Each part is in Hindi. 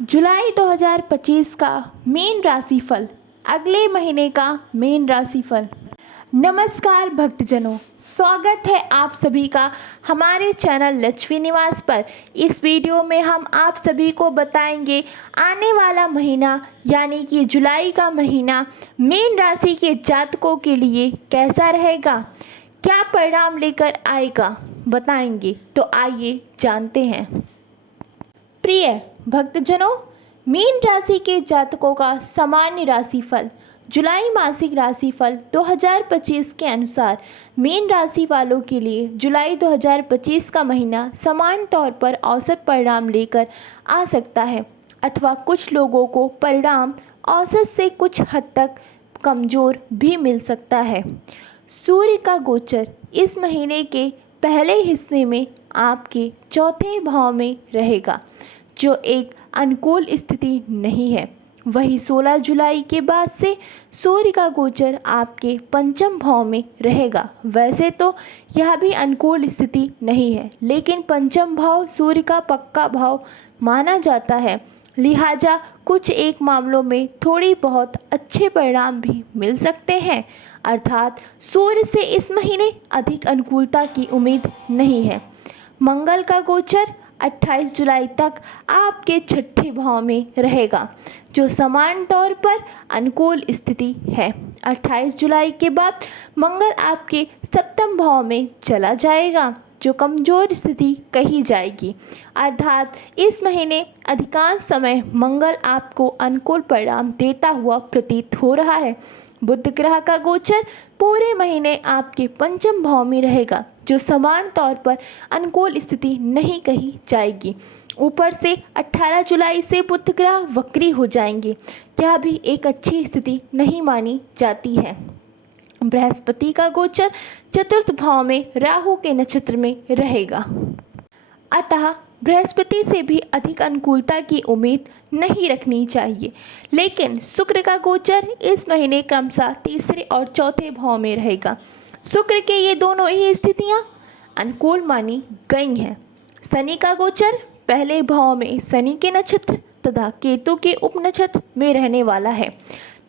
जुलाई 2025 का मीन राशिफल, अगले महीने का मीन राशिफल। नमस्कार भक्तजनों, स्वागत है आप सभी का हमारे चैनल लक्ष्मी निवास पर। इस वीडियो में हम आप सभी को बताएंगे आने वाला महीना यानी कि जुलाई का महीना मीन राशि के जातकों के लिए कैसा रहेगा, क्या परिणाम लेकर आएगा, बताएंगे। तो आइए जानते हैं। प्रिय भक्तजनों, मीन राशि के जातकों का सामान्य राशिफल। जुलाई मासिक राशिफल 2025 के अनुसार मीन राशि वालों के लिए जुलाई 2025 का महीना समान तौर पर औसत परिणाम लेकर आ सकता है, अथवा कुछ लोगों को परिणाम औसत से कुछ हद तक कमज़ोर भी मिल सकता है। सूर्य का गोचर इस महीने के पहले हिस्से में आपके चौथे भाव में रहेगा, जो एक अनुकूल स्थिति नहीं है। वही 16 जुलाई के बाद से सूर्य का गोचर आपके पंचम भाव में रहेगा। वैसे तो यह भी अनुकूल स्थिति नहीं है, लेकिन पंचम भाव सूर्य का पक्का भाव माना जाता है, लिहाजा कुछ एक मामलों में थोड़ी बहुत अच्छे परिणाम भी मिल सकते हैं। अर्थात सूर्य से इस महीने अधिक अनुकूलता की उम्मीद नहीं है। मंगल का गोचर 28 जुलाई तक आपके छठे भाव में रहेगा, जो समान तौर पर अनुकूल स्थिति है। 28 जुलाई के बाद मंगल आपके सप्तम भाव में चला जाएगा, जो कमज़ोर स्थिति कही जाएगी। अर्थात इस महीने अधिकांश समय मंगल आपको अनुकूल परिणाम देता हुआ प्रतीत हो रहा है। बुध ग्रह का गोचर पूरे महीने आपके पंचम भाव में रहेगा, जो समान तौर पर अनुकूल स्थिति नहीं कही जाएगी। ऊपर से 18 जुलाई से बुध ग्रह वक्री हो जाएंगे, यह भी एक अच्छी स्थिति नहीं मानी जाती है। बृहस्पति का गोचर चतुर्थ भाव में राहु के नक्षत्र में रहेगा, अतः बृहस्पति से भी अधिक अनुकूलता की उम्मीद नहीं रखनी चाहिए। लेकिन शुक्र का गोचर इस महीने क्रमशः तीसरे और चौथे भाव में रहेगा। शुक्र के ये दोनों ही स्थितियां अनुकूल मानी गई हैं। शनि का गोचर पहले भाव में शनि के नक्षत्र तथा केतु के उपनक्षत्र में रहने वाला है,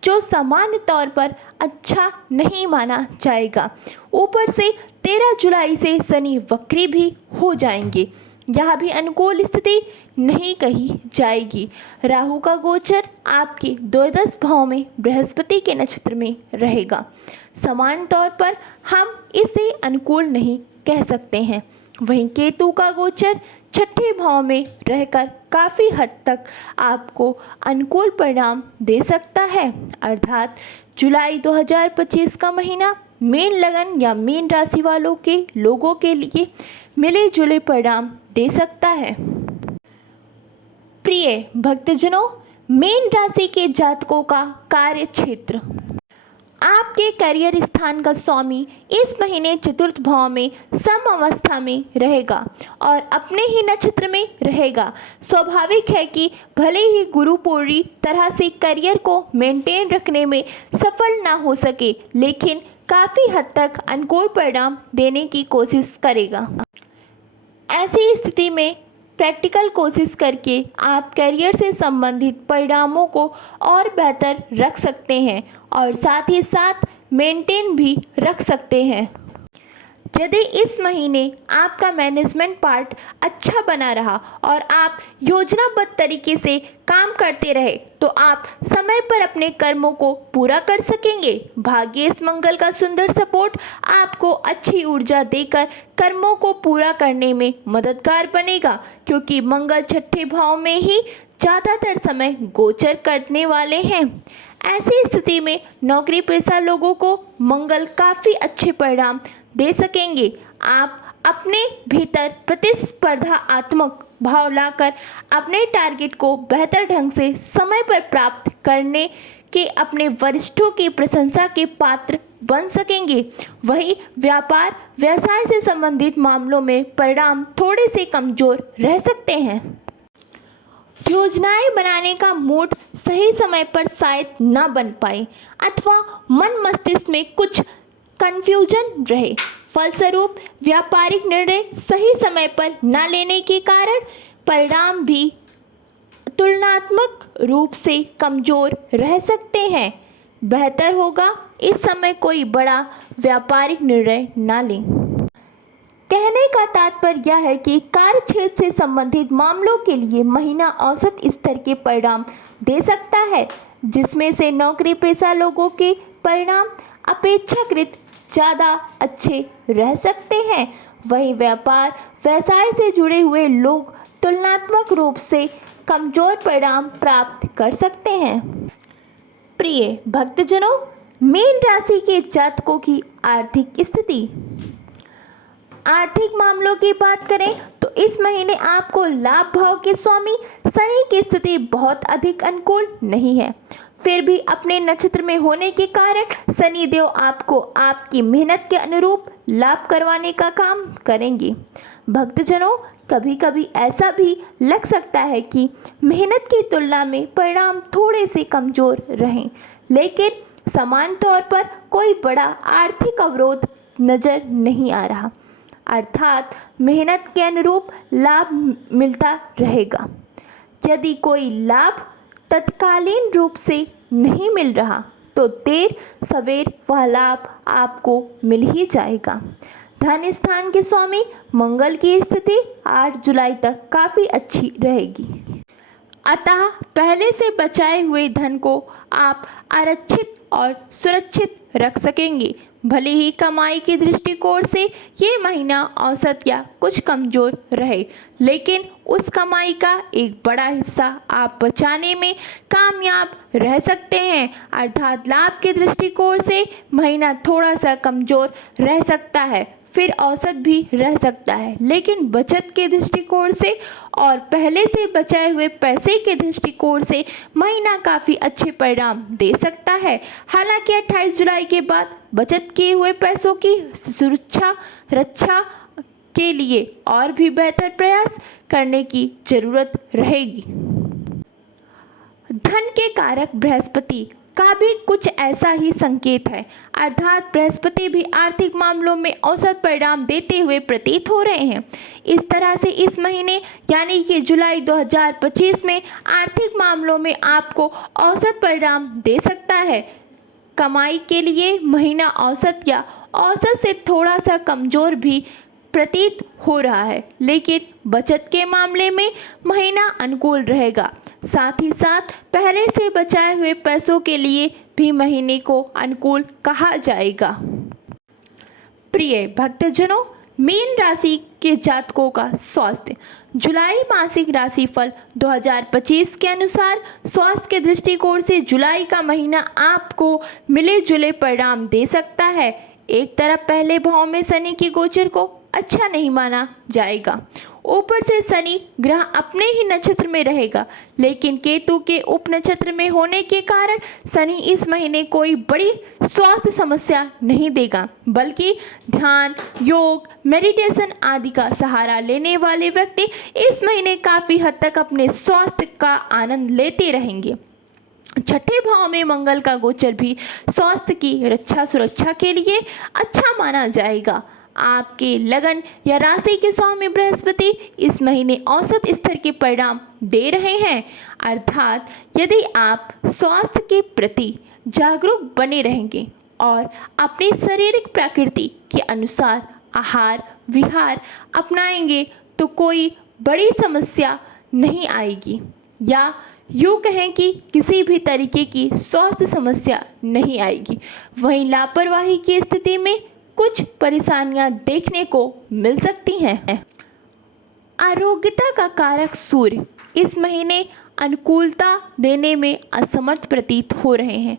जो सामान्य तौर पर अच्छा नहीं माना जाएगा। ऊपर से 13 जुलाई से शनि वक्री भी हो जाएंगे, यह भी अनुकूल स्थिति नहीं कही जाएगी। राहु का गोचर आपके द्वादश भाव में बृहस्पति के नक्षत्र में रहेगा। समान तौर पर हम इसे अनुकूल नहीं कह सकते हैं। वहीं केतु का गोचर छठे भाव में रहकर काफ़ी हद तक आपको अनुकूल परिणाम दे सकता है। अर्थात जुलाई 2025 का महीना मीन लगन या मीन राशि वालों के लोगों के लिए मिले जुले परिणाम दे सकता है। प्रिय भक्तजनों, मीन राशि के जातकों का कार्य क्षेत्र। आपके करियर स्थान का स्वामी इस महीने चतुर्थ भाव में सम अवस्था में रहेगा और अपने ही नक्षत्र में रहेगा। स्वाभाविक है कि भले ही गुरु पूरी तरह से करियर को मेंटेन रखने में सफल ना हो सके, लेकिन काफ़ी हद तक अनुकूल परिणाम देने की कोशिश करेगा। ऐसी स्थिति में प्रैक्टिकल कोशिश करके आप करियर से संबंधित परिणामों को और बेहतर रख सकते हैं और साथ ही साथ मेंटेन भी रख सकते हैं। यदि इस महीने आपका मैनेजमेंट पार्ट अच्छा बना रहा और आप योजनाबद्ध तरीके से काम करते रहे, तो आप समय पर अपने कर्मों को पूरा कर सकेंगे। भाग्येश मंगल का सुंदर सपोर्ट आपको अच्छी ऊर्जा देकर कर्मों को पूरा करने में मददगार बनेगा, क्योंकि मंगल छठे भाव में ही ज़्यादातर समय गोचर करने वाले हैं। ऐसी स्थिति में नौकरी पेशा लोगों को मंगल काफ़ी अच्छे परिणाम दे सकेंगे। आप अपने भीतर प्रतिस्पर्धात्मक भाव लाकर अपने टारगेट को बेहतर ढंग से समय पर प्राप्त करने के अपने वरिष्ठों की प्रशंसा के पात्र बन सकेंगे। वही व्यापार व्यवसाय से संबंधित मामलों में परिणाम थोड़े से कमजोर रह सकते हैं। योजनाएं बनाने का मूड सही समय पर शायद ना बन पाए, अथवा मन मस्तिष्क में कुछ कंफ्यूजन रहे। फलस्वरूप व्यापारिक निर्णय सही समय पर न लेने के कारण परिणाम भी तुलनात्मक रूप से कमज़ोर रह सकते हैं। बेहतर होगा इस समय कोई बड़ा व्यापारिक निर्णय ना लें। कहने का तात्पर्य यह है कि कार्यक्षेत्र से संबंधित मामलों के लिए महीना औसत स्तर के परिणाम दे सकता है, जिसमें से नौकरी पेशा लोगों के परिणाम अपेक्षाकृत ज़्यादा अच्छे रह सकते हैं। वहीं व्यापार व्यवसाय से जुड़े हुए लोग तुलनात्मक रूप से कमज़ोर परिणाम प्राप्त कर सकते हैं। प्रिय भक्तजनों, मीन राशि के जातकों की आर्थिक स्थिति। आर्थिक मामलों की बात करें तो इस महीने आपको लाभ भाव के स्वामी शनि की स्थिति बहुत अधिक अनुकूल नहीं है। फिर भी अपने नक्षत्र में होने के कारण शनि देव आपको आपकी मेहनत के अनुरूप लाभ करवाने का काम करेंगे। भक्तजनों, कभी कभी ऐसा भी लग सकता है कि मेहनत की तुलना में परिणाम थोड़े से कमज़ोर रहें, लेकिन समान तौर पर कोई बड़ा आर्थिक अवरोध नज़र नहीं आ रहा, अर्थात मेहनत के अनुरूप लाभ मिलता रहेगा। यदि कोई लाभ तत्कालीन रूप से नहीं मिल रहा तो देर सवेर वह लाभ आपको मिल ही जाएगा। धन स्थान के स्वामी मंगल की स्थिति 8 जुलाई तक काफ़ी अच्छी रहेगी, अतः पहले से बचाए हुए धन को आप आरक्षित और सुरक्षित रख सकेंगे। भले ही कमाई के दृष्टिकोण से ये महीना औसत या कुछ कमज़ोर रहे, लेकिन उस कमाई का एक बड़ा हिस्सा आप बचाने में कामयाब रह सकते हैं, अर्थात लाभ के दृष्टिकोण से महीना थोड़ा सा कमज़ोर रह सकता है, फिर औसत भी रह सकता है, लेकिन बचत के दृष्टिकोण से और पहले से बचाए हुए पैसे के दृष्टिकोण से महीना काफ़ी अच्छे परिणाम दे सकता है। हालांकि 28 जुलाई के बाद बचत किए हुए पैसों की सुरक्षा रक्षा के लिए और भी बेहतर प्रयास करने की जरूरत रहेगी। धन के कारक बृहस्पति का भी कुछ ऐसा ही संकेत है, अर्थात बृहस्पति भी आर्थिक मामलों में औसत परिणाम देते हुए प्रतीत हो रहे हैं। इस तरह से इस महीने यानी कि जुलाई 2025 में आर्थिक मामलों में आपको औसत परिणाम दे सकता है। कमाई के लिए महीना औसत या औसत से थोड़ा सा कमज़ोर भी प्रतीत हो रहा है, लेकिन बचत के मामले में महीना अनुकूल रहेगा। साथ ही साथ पहले से बचाए हुए पैसों के लिए भी महीने को अनुकूल कहा जाएगा। प्रिय भक्तजनों, मीन राशि के जातकों का स्वास्थ्य। जुलाई मासिक राशिफल 2025 के अनुसार स्वास्थ्य के दृष्टिकोण से जुलाई का महीना आपको मिले जुले परिणाम दे सकता है। एक तरफ पहले भाव में शनि की गोचर को अच्छा नहीं माना जाएगा, ऊपर से शनि ग्रह अपने ही नक्षत्र में रहेगा, लेकिन केतु के उप नक्षत्र में होने के कारण शनि इस महीने कोई बड़ी स्वास्थ्य समस्या नहीं देगा, बल्कि ध्यान, योग, मेडिटेशन आदि का सहारा लेने वाले व्यक्ति इस महीने काफ़ी हद तक अपने स्वास्थ्य का आनंद लेते रहेंगे। छठे भाव में मंगल का गोचर भी स्वास्थ्य की रक्षा सुरक्षा के लिए अच्छा माना जाएगा। आपके लगन या राशि के स्वामी बृहस्पति इस महीने औसत स्तर के परिणाम दे रहे हैं, अर्थात यदि आप स्वास्थ्य के प्रति जागरूक बने रहेंगे और अपनी शारीरिक प्रकृति के अनुसार आहार विहार अपनाएंगे तो कोई बड़ी समस्या नहीं आएगी, या यूँ कहें कि किसी भी तरीके की स्वास्थ्य समस्या नहीं आएगी। वहीं लापरवाही की स्थिति में कुछ परेशानियां देखने को मिल सकती हैं। आरोग्यता का कारक सूर्य इस महीने अनुकूलता देने में असमर्थ प्रतीत हो रहे हैं।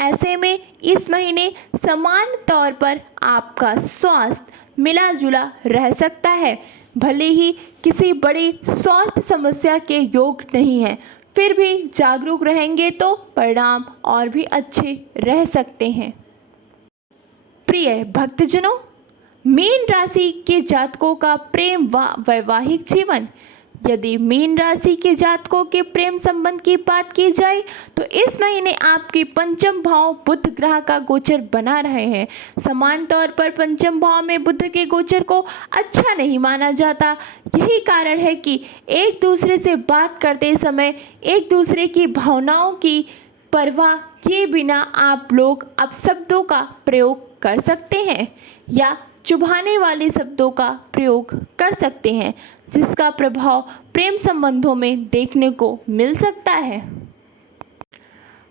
ऐसे में इस महीने समान तौर पर आपका स्वास्थ्य मिला जुला रह सकता है। भले ही किसी बड़ी स्वास्थ्य समस्या के योग नहीं है, फिर भी जागरूक रहेंगे तो परिणाम और भी अच्छे रह सकते हैं। प्रिय भक्तजनों, मीन राशि के जातकों का प्रेम व वैवाहिक जीवन। यदि मीन राशि के जातकों के प्रेम संबंध की बात की जाए तो इस महीने आपके पंचम भाव बुध ग्रह का गोचर बना रहे हैं। समान तौर पर पंचम भाव में बुध के गोचर को अच्छा नहीं माना जाता। यही कारण है कि एक दूसरे से बात करते समय एक दूसरे की भावनाओं की परवाह किए बिना आप लोग अपशब्दों का प्रयोग कर सकते हैं या चुभाने वाले शब्दों का प्रयोग कर सकते हैं, जिसका प्रभाव प्रेम संबंधों में देखने को मिल सकता है।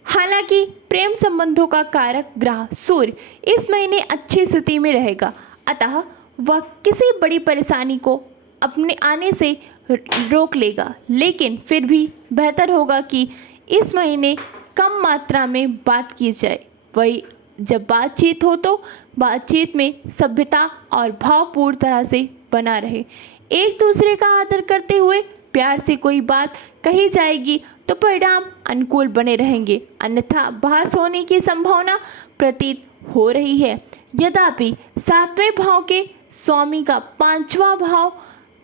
हालांकि प्रेम संबंधों का कारक ग्रह सूर्य इस महीने अच्छी स्थिति में रहेगा, अतः वह किसी बड़ी परेशानी को अपने आने से रोक लेगा। लेकिन फिर भी बेहतर होगा कि इस महीने कम मात्रा में बात की जाए। वही जब बातचीत हो तो बातचीत में सभ्यता और भावपूर्ण तरह से बना रहे। एक दूसरे का आदर करते हुए प्यार से कोई बात कही जाएगी तो परिणाम अनुकूल बने रहेंगे, अन्यथा बहस होने की संभावना प्रतीत हो रही है। यद्यपि सातवें भाव के स्वामी का पांचवा भाव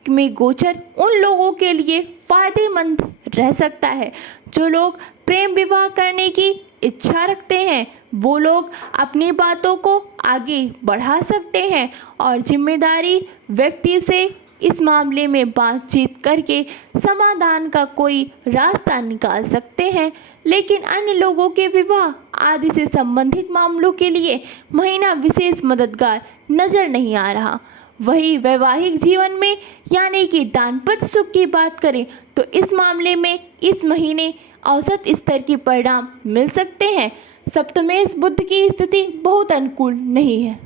में गोचर उन लोगों के लिए फायदेमंद रह सकता है जो लोग प्रेम विवाह करने की इच्छा रखते हैं। वो लोग अपनी बातों को आगे बढ़ा सकते हैं और जिम्मेदारी व्यक्ति से इस मामले में बातचीत करके समाधान का कोई रास्ता निकाल सकते हैं। लेकिन अन्य लोगों के विवाह आदि से संबंधित मामलों के लिए महीना विशेष मददगार नजर नहीं आ रहा। वही वैवाहिक जीवन में यानी कि दाम्पत्य सुख की बात करें तो इस मामले में इस महीने औसत स्तर के परिणाम मिल सकते हैं। सप्तमेश बुध की स्थिति बहुत अनुकूल नहीं है।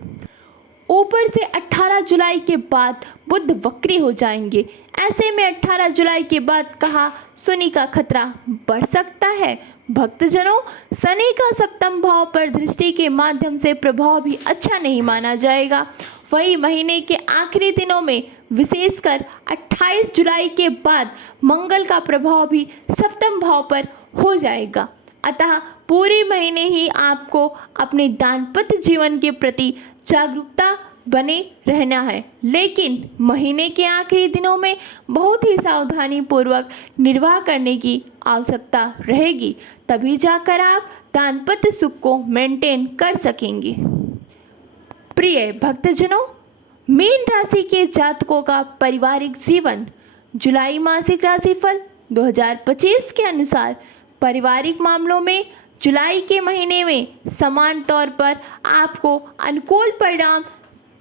ऊपर से 18 जुलाई के बाद बुध वक्री हो जाएंगे। ऐसे में 18 जुलाई के बाद कहा सुनी का खतरा बढ़ सकता है। भक्तजनों, शनि का सप्तम भाव पर दृष्टि के माध्यम से प्रभाव भी अच्छा नहीं माना जाएगा। वही महीने के आखिरी दिनों में विशेषकर 28 जुलाई के बाद मंगल का प्रभाव भी सप्तम भाव पर हो जाएगा। अतः पूरे महीने ही आपको अपने दाम्पत्य जीवन के प्रति जागरूकता बने रहना है, लेकिन महीने के आखिरी दिनों में बहुत ही सावधानी पूर्वक निर्वाह करने की आवश्यकता रहेगी, तभी जाकर आप दाम्पत्य सुख को मेंटेन कर सकेंगे। प्रिय भक्तजनों, मीन राशि के जातकों का पारिवारिक जीवन जुलाई मासिक राशिफल 2025 के अनुसार पारिवारिक मामलों में जुलाई के महीने में समान तौर पर आपको अनुकूल परिणाम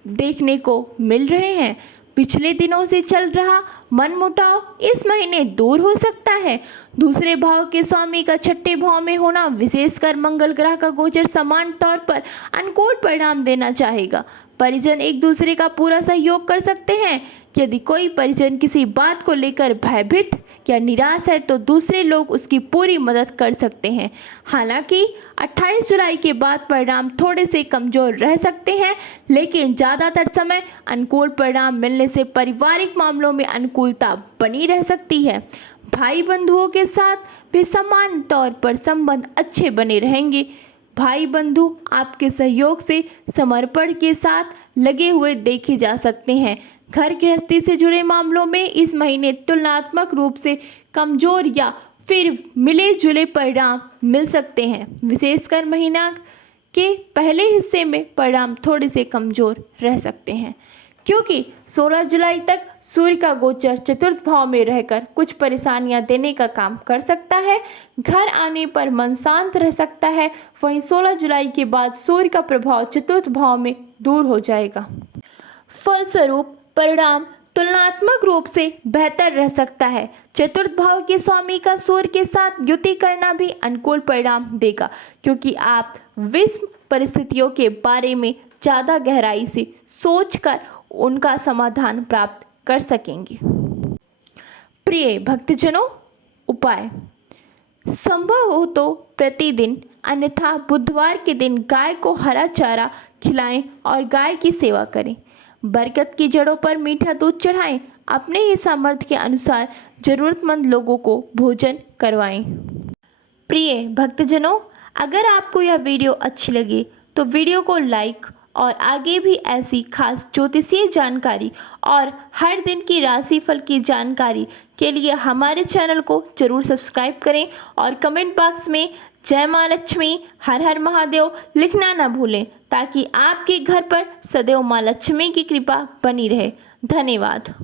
देखने को मिल रहे हैं। पिछले दिनों से चल रहा मनमुटाव इस महीने दूर हो सकता है। दूसरे भाव के स्वामी का छठे भाव में होना विशेषकर मंगल ग्रह का गोचर समान तौर पर अनुकूल परिणाम देना चाहेगा। परिजन एक दूसरे का पूरा सहयोग कर सकते हैं। यदि कोई परिजन किसी बात को लेकर भयभीत या निराश है तो दूसरे लोग उसकी पूरी मदद कर सकते हैं। हालांकि 28 जुलाई के बाद परिणाम थोड़े से कमजोर रह सकते हैं, लेकिन ज़्यादातर समय अनुकूल परिणाम मिलने से पारिवारिक मामलों में अनुकूलता बनी रह सकती है। भाई बंधुओं के साथ भी समान तौर पर संबंध अच्छे बने रहेंगे। भाई बंधु आपके सहयोग से समर्पण के साथ लगे हुए देखे जा सकते हैं। घर गृहस्थी से जुड़े मामलों में इस महीने तुलनात्मक रूप से कमजोर या फिर मिले जुले परिणाम मिल सकते हैं। विशेषकर महीना के पहले हिस्से में परिणाम थोड़े से कमजोर रह सकते हैं, क्योंकि 16 जुलाई तक सूर्य का गोचर चतुर्थ भाव में रहकर कुछ परेशानियां देने का काम कर सकता है। घर आने पर मन शांत रह सकता है। वहीं 16 जुलाई के बाद सूर्य का प्रभाव चतुर्थ भाव में दूर हो जाएगा। फलस्वरूप परिणाम तुलनात्मक रूप से बेहतर रह सकता है। चतुर्थ भाव के स्वामी का सूर्य के साथ युति करना भी अनुकूल परिणाम देगा, क्योंकि आप विषम परिस्थितियों के बारे में ज़्यादा गहराई से सोचकर उनका समाधान प्राप्त कर सकेंगे। प्रिय भक्तजनों, उपाय संभव हो तो प्रतिदिन, अन्यथा बुधवार के दिन गाय को हरा चारा खिलाएं और गाय की सेवा करें। बरगद की जड़ों पर मीठा दूध चढ़ाएं। अपने ही सामर्थ्य के अनुसार जरूरतमंद लोगों को भोजन करवाएं। प्रिय भक्तजनों, अगर आपको यह वीडियो अच्छी लगी तो वीडियो को लाइक और आगे भी ऐसी खास ज्योतिषीय जानकारी और हर दिन की राशिफल की जानकारी के लिए हमारे चैनल को जरूर सब्सक्राइब करें और कमेंट बॉक्स में जय माँ लक्ष्मी, हर हर महादेव लिखना ना भूलें, ताकि आपके घर पर सदैव माँ लक्ष्मी की कृपा बनी रहे। धन्यवाद।